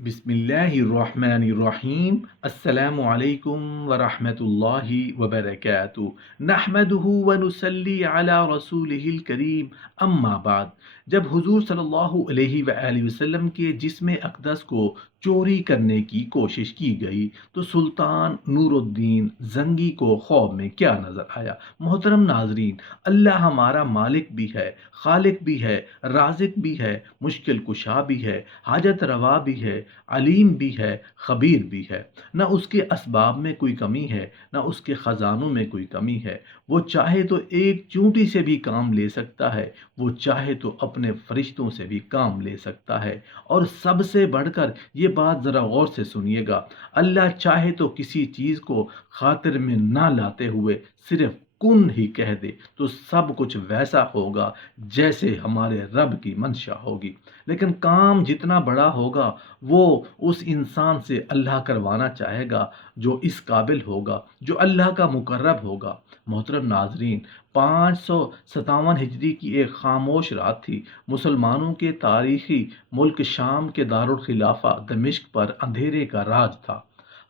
بسم اللہ الرحمن الرحیم۔ السلام علیکم ورحمۃ اللہ وبرکاتہ۔ نحمدہ ونصلی علی رسولہ الکریم، اما بعد۔ جب حضور صلی اللہ علیہ وآلہ وسلم کے جسم اقدس کو چوری کرنے کی کوشش کی گئی تو سلطان نور الدین زنگی کو خواب میں کیا نظر آیا؟ محترم ناظرین، اللہ ہمارا مالک بھی ہے، خالق بھی ہے، رازق بھی ہے، مشکل کشا بھی ہے، حاجت روا بھی ہے، علیم بھی ہے، خبیر بھی ہے۔ نہ اس کے اسباب میں کوئی کمی ہے، نہ اس کے خزانوں میں کوئی کمی ہے۔ وہ چاہے تو ایک چونٹی سے بھی کام لے سکتا ہے، وہ چاہے تو اپنے فرشتوں سے بھی کام لے سکتا ہے۔ اور سب سے بڑھ کر یہ بات ذرا غور سے سنیے گا، اللہ چاہے تو کسی چیز کو خاطر میں نہ لاتے ہوئے صرف کن ہی کہہ دے تو سب کچھ ویسا ہوگا جیسے ہمارے رب کی منشا ہوگی۔ لیکن کام جتنا بڑا ہوگا وہ اس انسان سے اللہ کروانا چاہے گا جو اس قابل ہوگا، جو اللہ کا مقرب ہوگا۔ محترم ناظرین، 557 ہجری کی ایک خاموش رات تھی۔ مسلمانوں کے تاریخی ملک شام کے دارالخلافہ دمشق پر اندھیرے کا راج تھا۔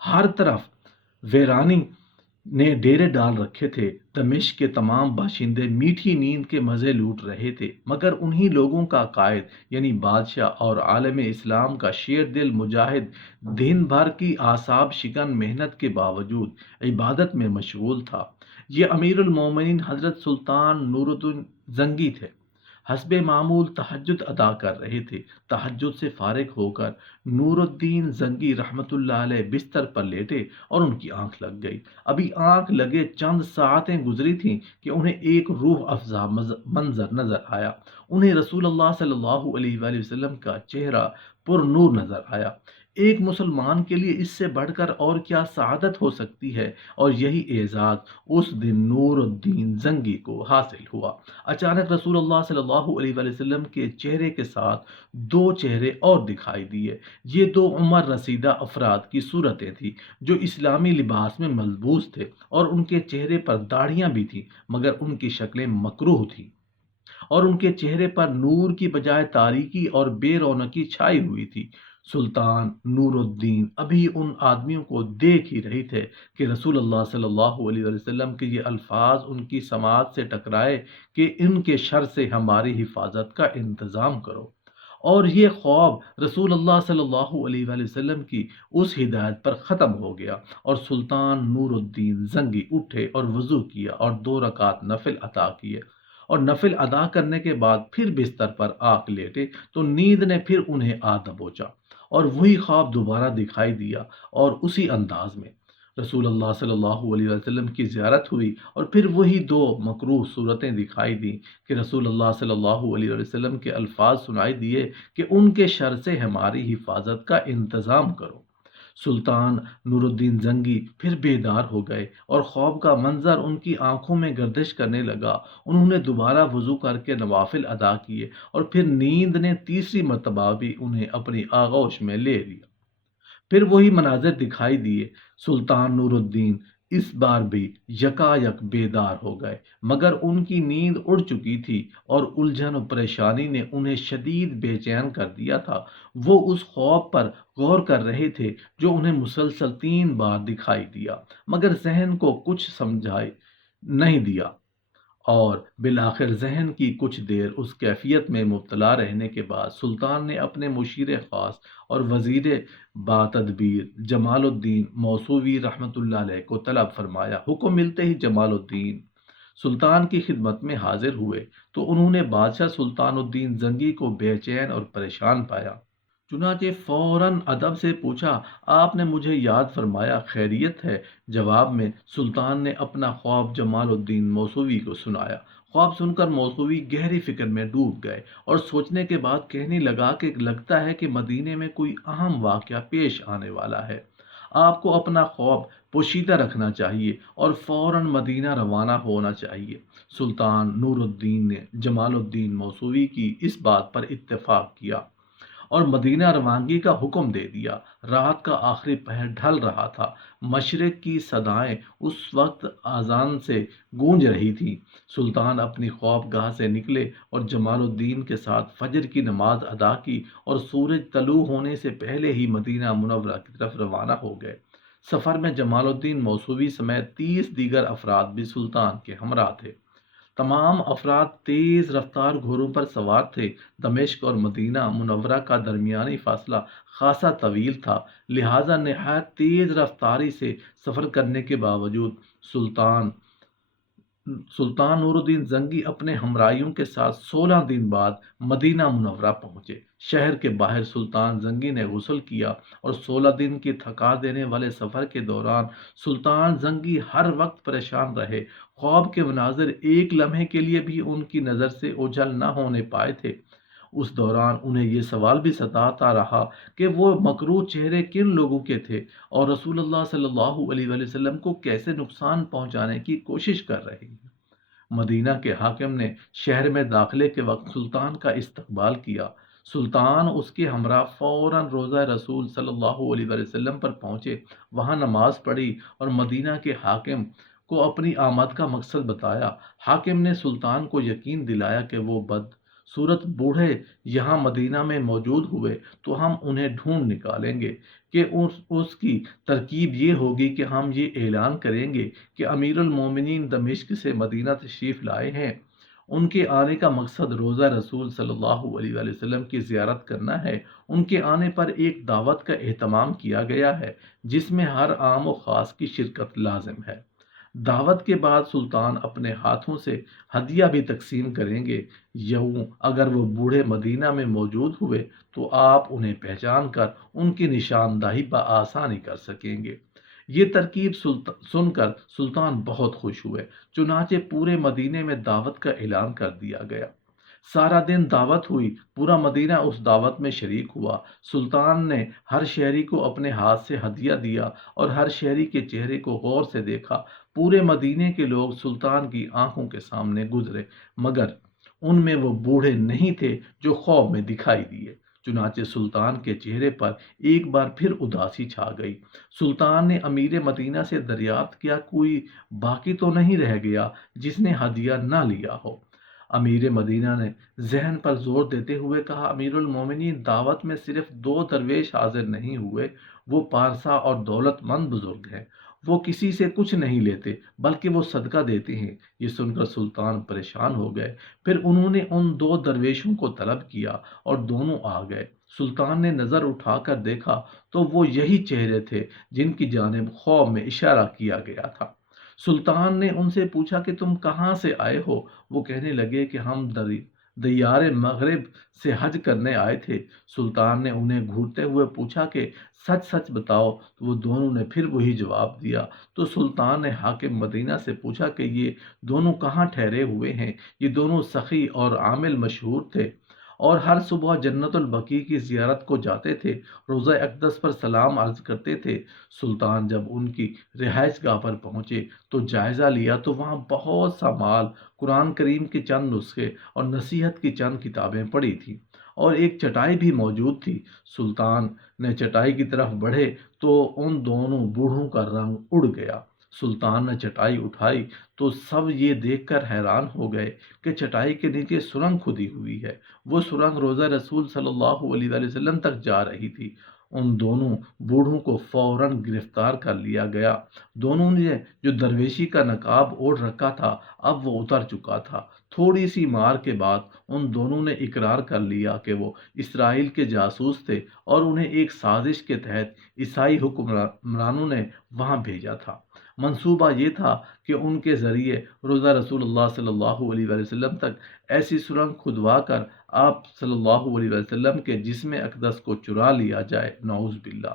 ہر طرف ویرانی نے ڈیرے ڈال رکھے تھے۔ دمشق کے تمام باشندے میٹھی نیند کے مزے لوٹ رہے تھے، مگر انہی لوگوں کا قائد یعنی بادشاہ اور عالم اسلام کا شیر دل مجاہد دن بھر کی اعصاب شکن محنت کے باوجود عبادت میں مشغول تھا۔ یہ امیر المومنین حضرت سلطان نور الدین زنگی تھے۔ حسب معمول تہجد ادا کر رہے تھے۔ تہجد سے فارغ ہو کر نور الدین زنگی رحمۃ اللہ علیہ بستر پر لیٹے اور ان کی آنکھ لگ گئی۔ ابھی آنکھ لگے چند ساعتیں گزری تھیں کہ انہیں ایک روح افزا منظر نظر آیا۔ انہیں رسول اللہ صلی اللہ علیہ وآلہ وسلم کا چہرہ پر نور نظر آیا۔ ایک مسلمان کے لیے اس سے بڑھ کر اور کیا سعادت ہو سکتی ہے؟ اور یہی اعزاز اس دن نور الدین زنگی کو حاصل ہوا۔ اچانک رسول اللہ صلی اللہ علیہ وآلہ وسلم کے چہرے کے ساتھ دو چہرے اور دکھائی دیے۔ یہ دو عمر رسیدہ افراد کی صورتیں تھیں جو اسلامی لباس میں ملبوس تھے، اور ان کے چہرے پر داڑھیاں بھی تھیں، مگر ان کی شکلیں مکروہ تھیں، اور ان کے چہرے پر نور کی بجائے تاریکی اور بے رونقی چھائی ہوئی تھی۔ سلطان نور الدین ابھی ان آدمیوں کو دیکھ ہی رہے تھے کہ رسول اللہ صلی اللہ علیہ وسلم کے یہ الفاظ ان کی سماعت سے ٹکرائے کہ ان کے شر سے ہماری حفاظت کا انتظام کرو۔ اور یہ خواب رسول اللہ صلی اللہ علیہ وآلہ وسلم کی اس ہدایت پر ختم ہو گیا، اور سلطان نور الدین زنگی اٹھے اور وضو کیا اور 2 رکعت نفل ادا کیے، اور نفل ادا کرنے کے بعد پھر بستر پر آ لیٹے تو نیند نے پھر انہیں آ دبوچا، اور وہی خواب دوبارہ دکھائی دیا، اور اسی انداز میں رسول اللہ صلی اللہ علیہ وسلم کی زیارت ہوئی، اور پھر وہی دو مکروہ صورتیں دکھائی دیں کہ رسول اللہ صلی اللہ علیہ وسلم کے الفاظ سنائی دیے کہ ان کے شر سے ہماری حفاظت کا انتظام کرو۔ سلطان نور الدین زنگی پھر بیدار ہو گئے، اور خواب کا منظر ان کی آنکھوں میں گردش کرنے لگا۔ انہوں نے دوبارہ وضو کر کے نوافل ادا کیے، اور پھر نیند نے تیسری مرتبہ بھی انہیں اپنی آغوش میں لے لیا۔ پھر وہی مناظر دکھائی دیے۔ سلطان نور الدین اس بار بھی یکایک بیدار ہو گئے، مگر ان کی نیند اڑ چکی تھی، اور الجھن و پریشانی نے انہیں شدید بے چین کر دیا تھا۔ وہ اس خواب پر غور کر رہے تھے جو انہیں مسلسل 3 بار دکھائی دیا، مگر ذہن کو کچھ سمجھائی نہیں دیا، اور بالآخر ذہن کی کچھ دیر اس کیفیت میں مبتلا رہنے کے بعد سلطان نے اپنے مشیر خاص اور وزیر باتدبیر جمال الدین موسوی رحمۃ اللہ علیہ کو طلب فرمایا۔ حکم ملتے ہی جمال الدین سلطان کی خدمت میں حاضر ہوئے تو انہوں نے بادشاہ سلطان الدین زنگی کو بے چین اور پریشان پایا۔ چنانچہ فوراً ادب سے پوچھا، آپ نے مجھے یاد فرمایا، خیریت ہے؟ جواب میں سلطان نے اپنا خواب جمال الدین موسوی کو سنایا۔ خواب سن کر موسوی گہری فکر میں ڈوب گئے، اور سوچنے کے بعد کہنے لگا کہ لگتا ہے کہ مدینے میں کوئی اہم واقعہ پیش آنے والا ہے۔ آپ کو اپنا خواب پوشیدہ رکھنا چاہیے اور فوراً مدینہ روانہ ہونا چاہیے۔ سلطان نور الدین نے جمال الدین موسوی کی اس بات پر اتفاق کیا، اور مدینہ روانگی کا حکم دے دیا۔ رات کا آخری پہر ڈھل رہا تھا، مشرق کی صدائیں اس وقت اذان سے گونج رہی تھی۔ سلطان اپنی خواب گاہ سے نکلے اور جمال الدین کے ساتھ فجر کی نماز ادا کی اور سورج طلوع ہونے سے پہلے ہی مدینہ منورہ کی طرف روانہ ہو گئے۔ سفر میں جمال الدین موسوی سمیت 30 دیگر افراد بھی سلطان کے ہمراہ تھے۔ تمام افراد تیز رفتار گھوڑوں پر سوار تھے۔ دمشق اور مدینہ منورہ کا درمیانی فاصلہ خاصا طویل تھا، لہٰذا نہایت تیز رفتاری سے سفر کرنے کے باوجود سلطان نور الدین زنگی اپنے ہمراہیوں کے ساتھ 16 دن بعد مدینہ منورہ پہنچے۔ شہر کے باہر سلطان زنگی نے غسل کیا اور 16 دن کی تھکا دینے والے سفر کے دوران سلطان زنگی ہر وقت پریشان رہے۔ خواب کے مناظر ایک لمحے کے لیے بھی ان کی نظر سے اوجھل نہ ہونے پائے تھے۔ اس دوران انہیں یہ سوال بھی ستاتا رہا کہ وہ مکروہ چہرے کن لوگوں کے تھے اور رسول اللہ صلی اللہ علیہ وآلہ وسلم کو کیسے نقصان پہنچانے کی کوشش کر رہے ہیں۔ مدینہ کے حاکم نے شہر میں داخلے کے وقت سلطان کا استقبال کیا۔ سلطان اس کے ہمراہ فوراً روضہ رسول صلی اللہ علیہ وآلہ وسلم پر پہنچے، وہاں نماز پڑھی اور مدینہ کے حاکم کو اپنی آمد کا مقصد بتایا۔ حاکم نے سلطان کو یقین دلایا کہ وہ صورت بوڑھے یہاں مدینہ میں موجود ہوئے تو ہم انہیں ڈھونڈ نکالیں گے کہ اس کی ترکیب یہ ہوگی کہ ہم یہ اعلان کریں گے کہ امیر المومنین دمشق سے مدینہ تشریف لائے ہیں۔ ان کے آنے کا مقصد روضہ رسول صلی اللہ علیہ وآلہ وسلم کی زیارت کرنا ہے۔ ان کے آنے پر ایک دعوت کا اہتمام کیا گیا ہے جس میں ہر عام و خاص کی شرکت لازم ہے۔ دعوت کے بعد سلطان اپنے ہاتھوں سے ہدیہ بھی تقسیم کریں گے۔ یوں اگر وہ بوڑھے مدینہ میں موجود ہوئے تو آپ انہیں پہچان کر ان کی نشاندہی بآسانی کر سکیں گے۔ یہ ترکیب سن کر سلطان بہت خوش ہوئے، چنانچہ پورے مدینے میں دعوت کا اعلان کر دیا گیا۔ سارا دن دعوت ہوئی، پورا مدینہ اس دعوت میں شریک ہوا۔ سلطان نے ہر شہری کو اپنے ہاتھ سے ہدیہ دیا اور ہر شہری کے چہرے کو غور سے دیکھا۔ پورے مدینے کے لوگ سلطان کی آنکھوں کے سامنے گزرے، مگر ان میں وہ بوڑھے نہیں تھے جو خواب میں دکھائی دیے۔ چنانچہ سلطان کے چہرے پر ایک بار پھر اداسی چھا گئی۔ سلطان نے امیر مدینہ سے دریافت کیا، کوئی باقی تو نہیں رہ گیا جس نے ہدیہ نہ لیا ہو؟ امیر مدینہ نے ذہن پر زور دیتے ہوئے کہا، امیر المومنین، دعوت میں صرف 2 درویش حاضر نہیں ہوئے، وہ پارسا اور دولت مند بزرگ ہیں۔ وہ کسی سے کچھ نہیں لیتے بلکہ وہ صدقہ دیتے ہیں۔ یہ سن کر سلطان پریشان ہو گئے۔ پھر انہوں نے ان 2 درویشوں کو طلب کیا اور دونوں آ گئے۔ سلطان نے نظر اٹھا کر دیکھا تو وہ یہی چہرے تھے جن کی جانب خواب میں اشارہ کیا گیا تھا۔ سلطان نے ان سے پوچھا کہ تم کہاں سے آئے ہو؟ وہ کہنے لگے کہ ہم دیار مغرب سے حج کرنے آئے تھے۔ سلطان نے انہیں گھورتے ہوئے پوچھا کہ سچ سچ بتاؤ، تو وہ دونوں نے پھر وہی جواب دیا۔ تو سلطان نے حاکم مدینہ سے پوچھا کہ یہ دونوں کہاں ٹھہرے ہوئے ہیں؟ یہ دونوں سخی اور عامل مشہور تھے اور ہر صبح جنت البقیع کی زیارت کو جاتے تھے، روضہ اقدس پر سلام عرض کرتے تھے۔ سلطان جب ان کی رہائش گاہ پر پہنچے تو جائزہ لیا تو وہاں بہت سا مال، قرآن کریم کے چند نسخے اور نصیحت کی چند کتابیں پڑی تھیں اور ایک چٹائی بھی موجود تھی۔ سلطان نے چٹائی کی طرف بڑھے تو ان دونوں بوڑھوں کا رنگ اڑ گیا۔ سلطان نے چٹائی اٹھائی تو سب یہ دیکھ کر حیران ہو گئے کہ چٹائی کے نیچے سرنگ کھدی ہوئی ہے۔ وہ سرنگ روضہ رسول صلی اللہ علیہ وآلہ وسلم تک جا رہی تھی۔ ان دونوں بوڑھوں کو فوراً گرفتار کر لیا گیا۔ دونوں نے جو درویشی کا نقاب اوڑھ رکھا تھا اب وہ اتر چکا تھا۔ تھوڑی سی مار کے بعد ان دونوں نے اقرار کر لیا کہ وہ اسرائیل کے جاسوس تھے اور انہیں ایک سازش کے تحت عیسائی حکمرانوں نے وہاں بھیجا تھا۔ منصوبہ یہ تھا کہ ان کے ذریعے روضہ رسول اللہ صلی اللہ علیہ وآلہ وسلم تک ایسی سرنگ کھدوا کر آپ صلی اللہ علیہ وسلم کے جسم اقدس کو چرا لیا جائے، نعوذ باللہ۔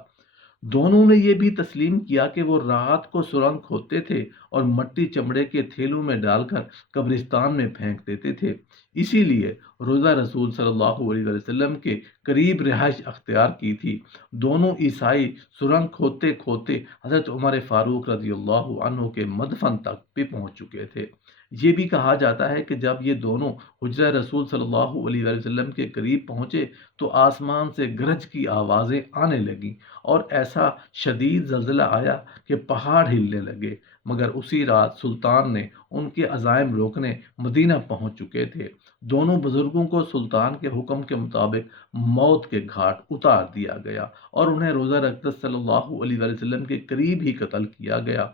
دونوں نے یہ بھی تسلیم کیا کہ وہ رات کو سرنگ کھودتے تھے اور مٹی چمڑے کے تھیلوں میں ڈال کر قبرستان میں پھینک دیتے تھے۔ اسی لیے روضہ رسول صلی اللہ علیہ وسلم کے قریب رہائش اختیار کی تھی۔ دونوں عیسائی سرنگ کھودتے کھودتے حضرت عمر فاروق رضی اللہ عنہ کے مدفن تک بھی پہنچ چکے تھے۔ یہ بھی کہا جاتا ہے کہ جب یہ دونوں حجرہ رسول صلی اللہ علیہ وآلہ وسلم کے قریب پہنچے تو آسمان سے گرج کی آوازیں آنے لگیں اور ایسا شدید زلزلہ آیا کہ پہاڑ ہلنے لگے، مگر اسی رات سلطان نے ان کے عزائم روکنے مدینہ پہنچ چکے تھے۔ دونوں بزرگوں کو سلطان کے حکم کے مطابق موت کے گھاٹ اتار دیا گیا اور انہیں روزہ اقدس صلی اللہ علیہ وآلہ وسلم کے قریب ہی قتل کیا گیا۔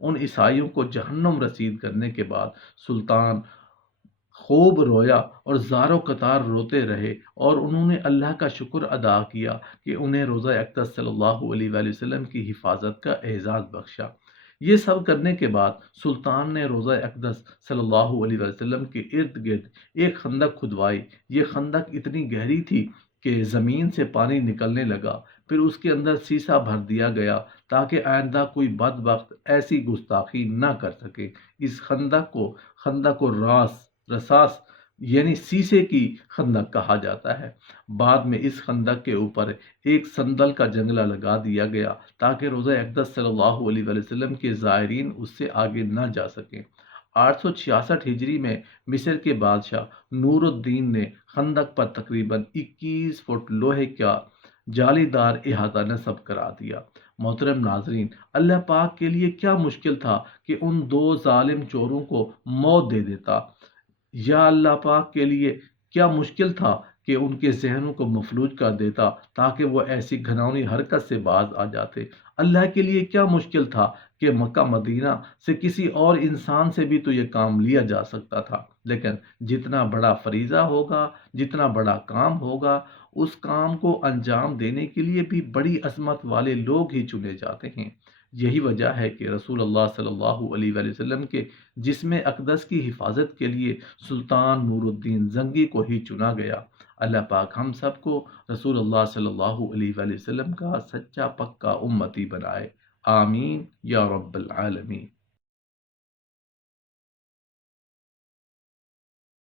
ان عیسائیوں کو جہنم رسید کرنے کے بعد سلطان خوب رویا اور زاروں قطار روتے رہے، اور انہوں نے اللہ کا شکر ادا کیا کہ انہیں روزہ اقدس صلی اللہ علیہ وآلہ وسلم کی حفاظت کا اعزاز بخشا۔ یہ سب کرنے کے بعد سلطان نے روزہ اقدس صلی اللہ علیہ وسلم کے ارد گرد ایک خندق کھدوائی۔ یہ خندق اتنی گہری تھی کہ زمین سے پانی نکلنے لگا، پھر اس کے اندر سیسا بھر دیا گیا تاکہ آئندہ کوئی بدبخت ایسی گستاخی نہ کر سکے۔ اس خندق کو رساس یعنی سیسے کی خندق کہا جاتا ہے۔ بعد میں اس خندق کے اوپر ایک سندل کا جنگلہ لگا دیا گیا تاکہ روزہ اقدس صلی اللہ علیہ وآلہ وسلم کے زائرین اس سے آگے نہ جا سکیں۔ 866 ہجری میں مصر کے بادشاہ نور الدین نے خندق پر تقریباً 21 فٹ لوہے کا جالی دار احاطہ نصب کرا دیا۔ محترم ناظرین، اللہ پاک کے لیے کیا مشکل تھا کہ ان دو ظالم چوروں کو موت دے دیتا؟ یا اللہ پاک کے لیے کیا مشکل تھا کہ ان کے ذہنوں کو مفلوج کر دیتا تاکہ وہ ایسی گھناؤنی حرکت سے باز آ جاتے؟ اللہ کے لیے کیا مشکل تھا کہ مکہ مدینہ سے کسی اور انسان سے بھی تو یہ کام لیا جا سکتا تھا، لیکن جتنا بڑا فریضہ ہوگا، جتنا بڑا کام ہوگا، اس کام کو انجام دینے کے لیے بھی بڑی عظمت والے لوگ ہی چنے جاتے ہیں۔ یہی وجہ ہے کہ رسول اللہ صلی اللہ علیہ وآلہ وسلم کے جسم اقدس کی حفاظت کے لیے سلطان نور الدین زنگی کو ہی چنا گیا۔ اللہ پاک ہم سب کو رسول اللہ صلی اللہ علیہ وآلہ وسلم کا سچا پکا امتی بنائے، آمین یا رب العالمین۔